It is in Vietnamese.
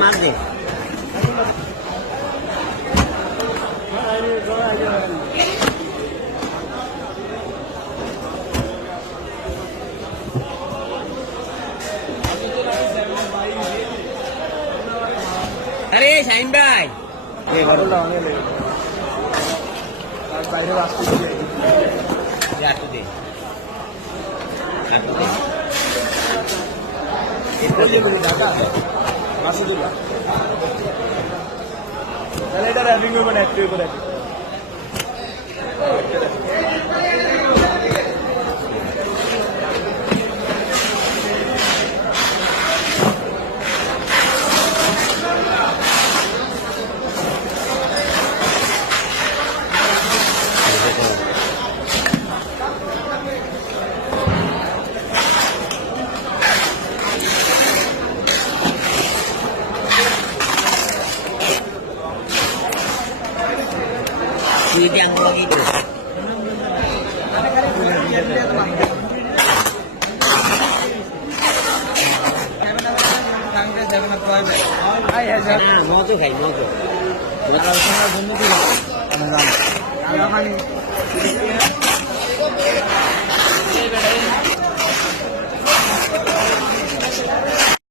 মার দে আরে শাইন ভাই এ বড় বাইরে আসতে আটু দে মাসুদুল্লাহ তাহলে এটা র্যাপিং করবেন একটু করে Hindi ang huwag ito. Ah, moto kay moto. আমি জানি